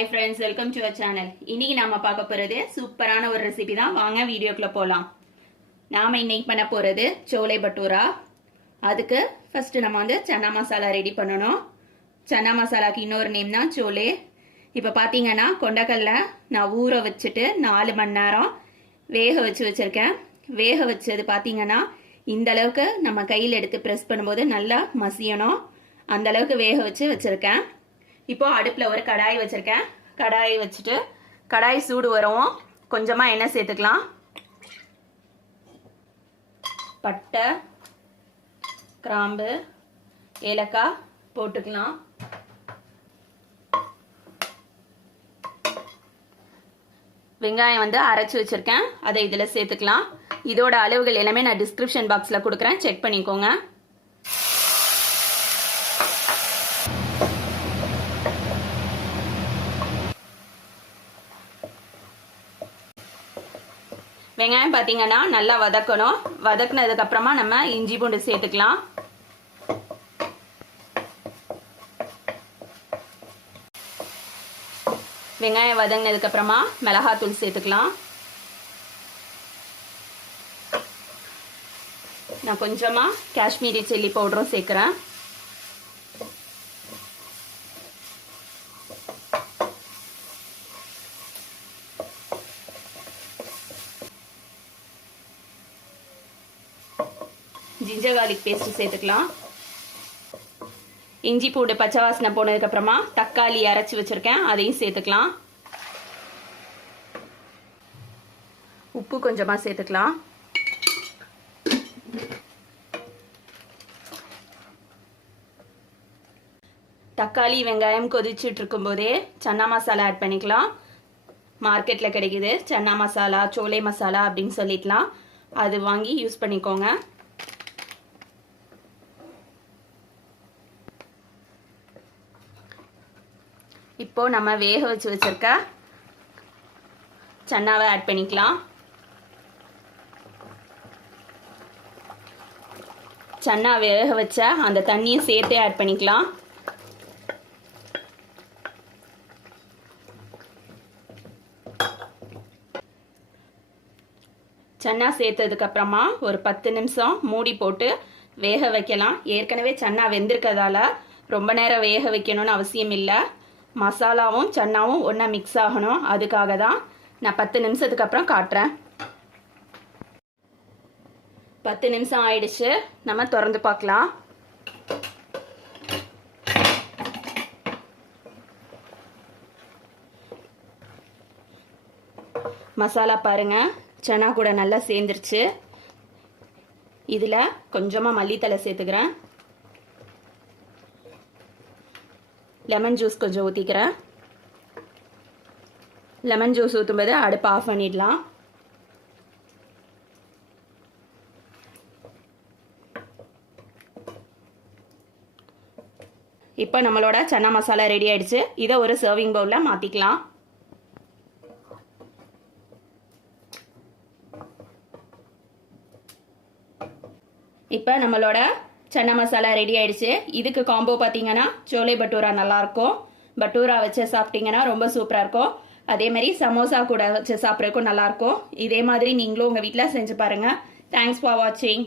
Hi friends, welcome to our channel. இன்னைக்கு நாம பார்க்க போறது சூப்பரான ஒரு ரெசிபி தான். வாங்க வீடியோக்குள்ள போலாம். நாம இன்னைக்கு பண்ண போறது சோலே பட்டூரா. அதுக்கு ஃபர்ஸ்ட் நம்ம வந்து சன்னா மசாலா ரெடி பண்ணனும். சன்னா மசாலாக்கு இன்னொரு நேம் தான் சோலே. இப்போ பாத்தீங்கன்னா கொண்டக்கல்ல நான் ஊற வச்சிட்டு 4 மணி நேரம் வேக வச்சிருக்கேன். வேக வச்சது பாத்தீங்கன்னா இந்த அளவுக்கு நம்ம கையில் எடுத்து பிரஸ் பண்ணும்போது நல்லா மசியணும். அந்த அளவுக்கு வேக வச்சிருக்கேன். இப்போ அடுப்புல ஒரு கடாய் வச்சிருக்கேன். கடாய் வச்சுட்டு கடாய் சூடு வரவும் கொஞ்சமா எண்ணெய் சேர்த்துக்கலாம். பட்டை, கிராம்பு, ஏலக்காய் போட்டுக்கலாம். வெங்காயம் வந்து அரைச்சு வச்சிருக்கேன், அதை இதுல சேர்த்துக்கலாம். இதோட அளவுகள் எல்லாமே நான் டிஸ்கிரிப்ஷன் பாக்ஸ்ல கொடுக்குறேன், செக் பண்ணிக்கோங்க. வெங்காயம் பார்த்தீங்கன்னா நல்லா வதக்கணும். வதக்குனதுக்கு அப்புறமா நம்ம இஞ்சி பூண்டு சேர்த்துக்கலாம். வெங்காயம் வதங்கினதுக்கு அப்புறமா மிளகாத்தூள் சேர்த்துக்கலாம். நான் கொஞ்சமா காஷ்மீரி சில்லி பவுடரும் சேர்க்கிறேன். ஜிஞ்சர் கார்லிக் பேஸ்ட் சேர்த்துக்கலாம். இஞ்சி பூண்டு பச்சை வாசனை போனதுக்கு அப்புறமா தக்காளி அரைச்சி வச்சிருக்கேன், அதையும் சேர்த்துக்கலாம். உப்பு கொஞ்சமா சேர்த்துக்கலாம். தக்காளி வெங்காயம் கொதிச்சுட்டு இருக்கும் போதே சன்னா மசாலா ஆட் பண்ணிக்கலாம். மார்க்கெட்ல கிடைக்குது சன்னா மசாலா, சோலே மசாலா அப்படின்னு சொல்லிக்கலாம். அது வாங்கி யூஸ் பண்ணிக்கோங்க. இப்போ நம்ம வேக வச்சிருக்க சன்னாவை ஆட் பண்ணிக்கலாம். சன்னா வேக வச்ச அந்த தண்ணியை சேர்த்து ஆட் பண்ணிக்கலாம். சன்னா சேர்த்ததுக்கு அப்புறமா ஒரு 10 நிமிஷம் மூடி போட்டு வேக வைக்கலாம். ஏற்கனவே சன்னா வெந்திருக்கிறதால ரொம்ப நேரம் வேக வைக்கணும்னு அவசியம் இல்லை. மசாலாவும் சன்னாவும் ஒன்றா மிக்ஸ் ஆகணும், அதுக்காக தான் நான் 10 நிமிஷத்துக்கு அப்புறம் காட்டுறேன். 10 நிமிஷம் ஆயிடுச்சு, நம்ம திறந்து பார்க்கலாம். மசாலா பாருங்க, சன்னா கூட நல்லா சேர்ந்துருச்சு. இதில் கொஞ்சமாக மல்லித்தலை சேர்த்துக்கிறேன். லெமன் ஜூஸ் கொஞ்சம் ஊற்றிக்கிறேன். லெமன் ஜூஸ் ஊற்றும்போது அடுப்பு ஆஃப் பண்ணிடலாம். இப்போ நம்மளோட சன்னா மசாலா ரெடி ஆயிடுச்சு. இதை ஒரு சர்விங் பவுலில் மாற்றிக்கலாம். இப்போ நம்மளோட சன்னா மசாலா ரெடி ஆயிடுச்சு. இதுக்கு காம்போ பார்த்தீங்கன்னா சோலே பட்டூரா நல்லாயிருக்கும். பட்டூரா வச்சு சாப்பிட்டீங்கன்னா ரொம்ப சூப்பராக இருக்கும். அதே மாதிரி சமோசா கூட வச்சு சாப்பிட்றதுக்கும் நல்லாயிருக்கும். இதே மாதிரி நீங்களும் உங்கள் வீட்டில் செஞ்சு பாருங்கள். தேங்க்ஸ் ஃபார் வாட்சிங்.